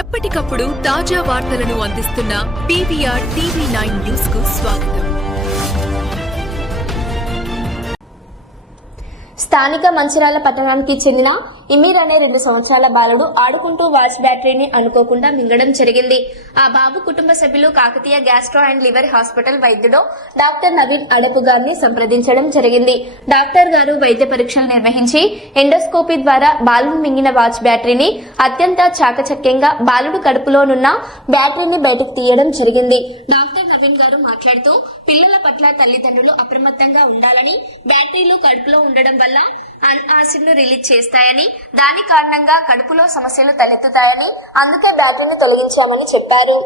ఎప్పటికప్పుడు తాజా వార్తలను అందిస్తున్న PVR TV9 న్యూస్ కు స్వాగతం. స్థానిక మంచిర్యాల పట్టణానికి చెందిన ఇమీర్ అనే 2 సంవత్సరాల బాలుడు ఆడుకుంటూ వాచ్ బ్యాటరీని అనుకోకుండా మింగడం జరిగింది. ఆ బాబు కుటుంబ సభ్యులు Kakatiya gastro and liver hospital వైద్యుడు డాక్టర్ నవీన్ అడపు గారిని సంప్రదించడం జరిగింది. డాక్టర్ గారు వైద్య పరీక్షలు నిర్వహించి ఎండోస్కోపీ ద్వారా బాలుడు మింగిన వాచ్ బ్యాటరీని అత్యంత చాకచక్యంగా బాలుడు కడుపులోనున్న బ్యాటరీని బయటకు తీయడం జరిగింది. డాక్టర్ నవీన్ గారు మాట్లాడుతూ పిల్లల పట్ల తల్లిదండ్రులు అప్రమత్తంగా ఉండాలని, బ్యాటరీలు కడుపులో ఉండడం వల్ల యాసిడ్ ను రిలీజ్ చేస్తాయని, దాని కారణంగా కడుపులో సమస్యలు తలెత్తుతాయని, అందుకే బ్యాటరీని తొలగించామని చెప్పారు.